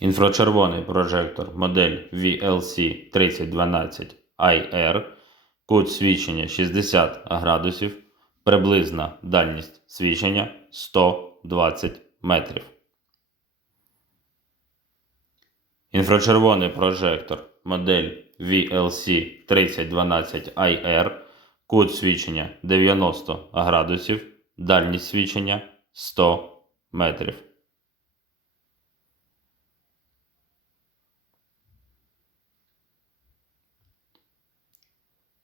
Інфрачервоний прожектор модель VLC 3012 IR, кут свічення 60 градусів, приблизна дальність свічення 120 метрів. Інфрачервоний прожектор модель VLC 3012 IR, кут свічення 90 градусів, дальність свічення 100 метрів.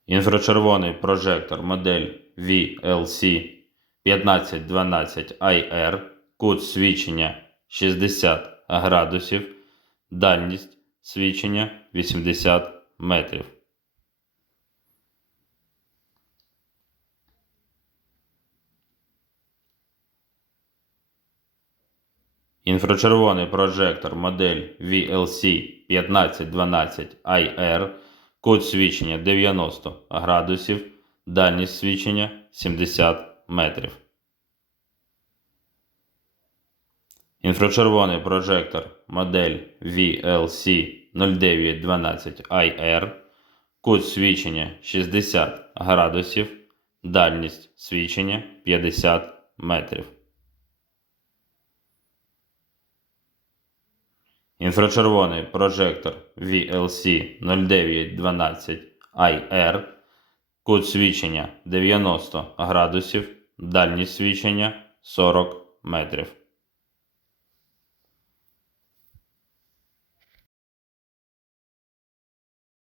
Інфрачервоний прожектор модель VLC 1512 IR, кут свічення 60 градусів, дальність свічення 80 метрів. Інфрачервоний прожектор модель VLC 1512 IR, кут свічення 90 градусів, дальність свічення 70 метрів. Інфрачервоний прожектор модель VLC 0912 IR, кут свічення 60 градусів, дальність свічення 50 метрів. Інфрачервоний прожектор VLC 0912 IR, кут свічення 90 градусів, дальність свічення 40 метрів.